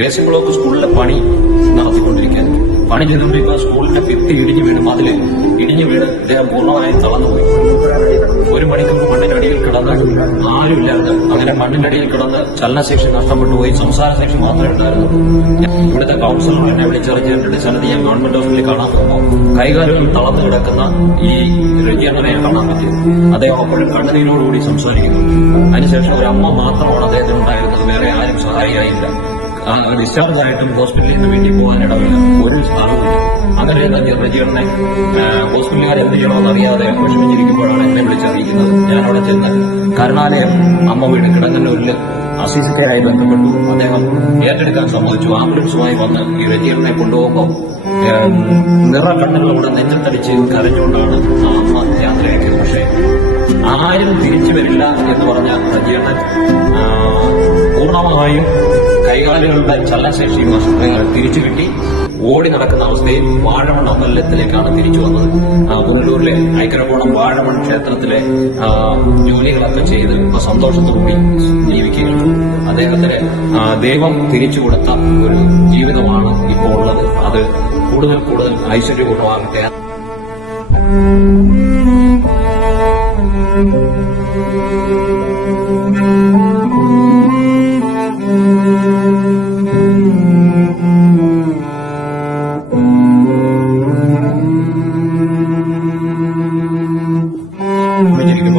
Basic block സ്കൂളിലെ പണി നടത്തിക്കൊണ്ടിരിക്കുകയാണ്. പണി ചെയ്തുകൊണ്ടിരിക്കുന്ന സ്കൂളിന്റെ ഭിത്തി ഇടിഞ്ഞു വീണ് മതില് ഇടിഞ്ഞു വീണ് ഇദ്ദേഹം പൂർണ്ണമായും തളർന്നുപോയി. ഒരു മണിക്കൂർ മണ്ണിനടിയിൽ കിടന്ന് ആരുമില്ലാതെ അങ്ങനെ മണ്ണിനടിയിൽ കിടന്ന് ചലനശേഷി നഷ്ടപ്പെട്ടു പോയി. സംസാരശേഷി മാത്രമേ ഉണ്ടായിരുന്നുള്ളൂ. ഇവിടുത്തെ കൌൺസിലർ എന്നെ വിളിച്ചിറച്ചിട്ടുണ്ട്. സന്നദ്ധ ഞാൻ ഗവൺമെന്റ് ഹോസ്പിറ്റലിൽ കാണാൻ പോകുമ്പോൾ കൈകാലുകൾ തളർന്നു കിടക്കുന്ന ഈ രജിയണ്ണനെ കാണാൻ പറ്റി. അദ്ദേഹം അപ്പോഴും കണ്ണുനീരോടുകൂടി സംസാരിക്കുന്നു. അതിനുശേഷം ഒരു അമ്മ മാത്രമാണ് അദ്ദേഹത്തിനുണ്ടായിരുന്നത്. വേറെ ആരും സഹായിയായില്ല. ഡിസ്ചാർജ് ആയിട്ടും ഹോസ്പിറ്റലിൽ നിന്ന് വീട്ടിൽ പോകാനിടവില്ല. ഒരു സ്ഥാനവുമില്ല. അങ്ങനെ റജിയണ്ണനെ ഹോസ്പിറ്റലുകാർ എന്ത് ചെയ്യണമെന്ന് അറിയാതെ വിഷമിച്ചിരിക്കുമ്പോഴാണ് എന്നെ വിളിച്ചറിയിക്കുന്നത്. ഞാൻ അവിടെ ചെന്ന് കരുണാലയം അമ്മ വീട് കിടങ്ങന്നൂരിൽ അസീസിക്കയായി ബന്ധപ്പെട്ടു. അദ്ദേഹം ഏറ്റെടുക്കാൻ സമ്മതിച്ചു. ആംബുലൻസുമായി വന്ന് ഈ റജിയണ്ണനെ കൊണ്ടുപോകുമ്പോൾ നിറകണ്ണുകളോടെ നെഞ്ചത്തടിച്ച് കരഞ്ഞുകൊണ്ടാണ് ആ അമ്മ യാത്രയാക്കിയത്. പക്ഷേ ആരും തിരിച്ചു വരില്ല എന്ന് പറഞ്ഞ റജിയണ്ണൻ പൂർണ്ണമായും കൈകാലുകളുടെ ചലനശേഷി തിരിച്ചു കിട്ടി ഓടി നടക്കുന്ന അവസ്ഥയിൽ വാഴമൺ അമ്പലത്തിലേക്കാണ് തിരിച്ചു വന്നത്. പുനലൂരിലെ ഐക്കരക്കോണം വാഴമൺ ക്ഷേത്രത്തിലെ ജോലികളൊക്കെ ചെയ്ത് ഇപ്പൊ സന്തോഷത്തോടുകൂടി ജീവിക്കുകയാണ്. അദ്ദേഹത്തിന് ദൈവം തിരിച്ചു കൊടുത്ത ഒരു ജീവിതമാണ് ഇപ്പോൾ ഉള്ളത്. അത് കൂടുതൽ കൂടുതൽ ഐശ്വര്യപൂർണ്ണമാകട്ടെ.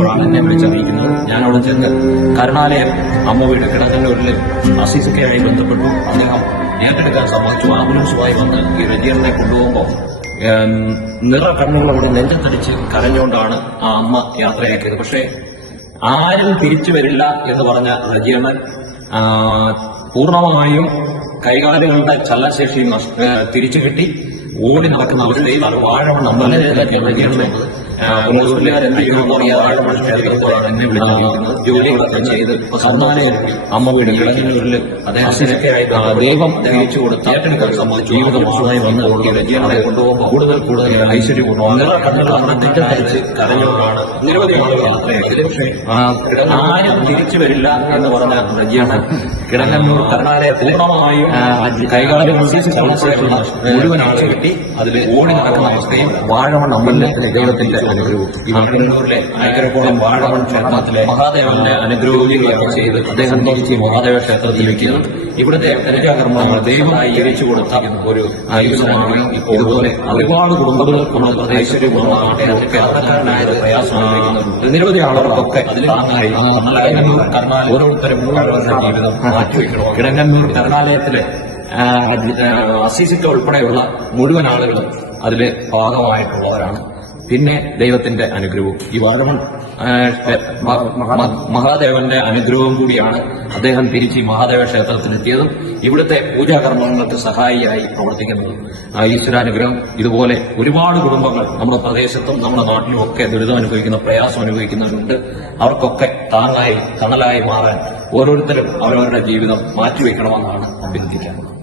ാണ് എന്നെ വിളിച്ചറിയിക്കുന്നത്. ഞാൻ അവിടെ ചെന്ന് കരുണാലയം അമ്മ വീട് കിടങ്ങന്നൂരിൽ അസീസിക്കയായി ബന്ധപ്പെട്ടു. അദ്ദേഹം ഏറ്റെടുക്കാൻ സമ്മതിച്ചു. ആംബുലൻസുമായി വന്ന് ഈ റജിയണ്ണനെ കൊണ്ടുപോകുമ്പോൾ നിറകണ്ണുകളോട് നെഞ്ചത്തടിച്ച് കരഞ്ഞുകൊണ്ടാണ് ആ അമ്മ യാത്രയാക്കിയത്. പക്ഷേ ആരും തിരിച്ചു വരില്ല എന്ന് പറഞ്ഞ റജിയണ്ണൻ പൂർണ്ണമായും കൈകാലുകളുടെ ചലനശേഷി തിരിച്ചു കിട്ടി ഓടി നടക്കുന്ന അവസ്ഥയിൽ വാഴമൺ അമ്പലത്തിലേക്കാണ് റജിയണ്ണനെ ജോലികളൊക്കെ ചെയ്ത് കർണാലയം അമ്മ വീട് കിടങ്ങന്നൂരിൽ ദൈവം തിരിച്ചു കൊടുത്ത് ഏറ്റെടുക്കാൻ സമ്മതിച്ചു. ജീവിതമായി വന്ന് റജിയണ്ണനെ കൊണ്ടുപോകുമ്പോൾ കൂടുതൽ കൂടുതൽ ഐശ്വര്യപൂർണ്ണമാണ് കരഞ്ഞുകൊണ്ടാണ് നിരവധി യാത്രയാക്കിയത്. പക്ഷേ ആരും തിരിച്ചു വരില്ല എന്ന് പറഞ്ഞ റജിയണ്ണൻ കിടങ്ങന്നൂർ കർണാലയ പൂർണ്ണമായും കൈകാലുകൾ മുഴുവൻ ആളെ കിട്ടി അതിൽ ഓടി നടക്കുന്ന അവസ്ഥയും വാഴമൺ അമ്പലത്തിലെ ദൈവത്തിന്റെ അനുഗ്രഹവും ഈ കണ്ണൂരിലെ ഐക്കരക്കോണം വാഴമൺ ക്ഷേത്രത്തിലെ മഹാദേവന്റെ അനുഗ്രഹങ്ങളൊക്കെ ചെയ്ത് അദ്ദേഹം തിരിച്ച് മഹാദേവ ക്ഷേത്രത്തിൽ വയ്ക്കുന്നത്. ഇവിടുത്തെ പൂജാകർമ്മങ്ങൾ ദൈവമായി ഇരിച്ചു കൊടുത്ത ഒരു ഈശ്വരനുഗ്രഹം. ഇതുപോലെ ഒരുപാട് കുടുംബങ്ങൾക്ക് നമ്മൾ ഐശ്വര്യപൂർണ്ണമാകട്ടെ. അവർക്ക് യാത്രക്കാരനായത് പ്രയാസം അനുഭവിക്കുന്നുണ്ട്. നിരവധി ആളുകൾക്കൊക്കെ അതിൽ താങ്ങായി ഓരോരുത്തരും ജീവിതം മാറ്റിവെക്കണം. കിടങ്ങന്നൂർ കരുണാലയത്തിലെ അസീസിക്ക ഉൾപ്പെടെയുള്ള മുഴുവൻ ആളുകളും അതിൽ ഭാഗമായിട്ടുള്ളവരാണ്. പിന്നെ ദൈവത്തിന്റെ അനുഗ്രഹവും ഈ വാഴമൺ മഹാദേവന്റെ അനുഗ്രഹവും കൂടിയാണ് അദ്ദേഹം തിരിച്ച് മഹാദേവ ക്ഷേത്രത്തിലെത്തിയതും ഇവിടുത്തെ പൂജാകർമ്മങ്ങൾക്ക് സഹായിയായി പ്രവർത്തിക്കുന്നതും. ഈശ്വരാനുഗ്രഹം ഇതുപോലെ ഒരുപാട് കുടുംബങ്ങൾ നമ്മുടെ പ്രദേശത്തും നമ്മുടെ നാട്ടിലും ഒക്കെ ദുരിതം അനുഭവിക്കുന്ന പ്രയാസം അനുഭവിക്കുന്നവരുണ്ട്. അവർക്കൊക്കെ താങ്ങായി തണലായി മാറാൻ ഓരോരുത്തരും അവരവരുടെ ജീവിതം മാറ്റിവെക്കണമെന്നാണ് അഭ്യർത്ഥിക്കുന്നത്.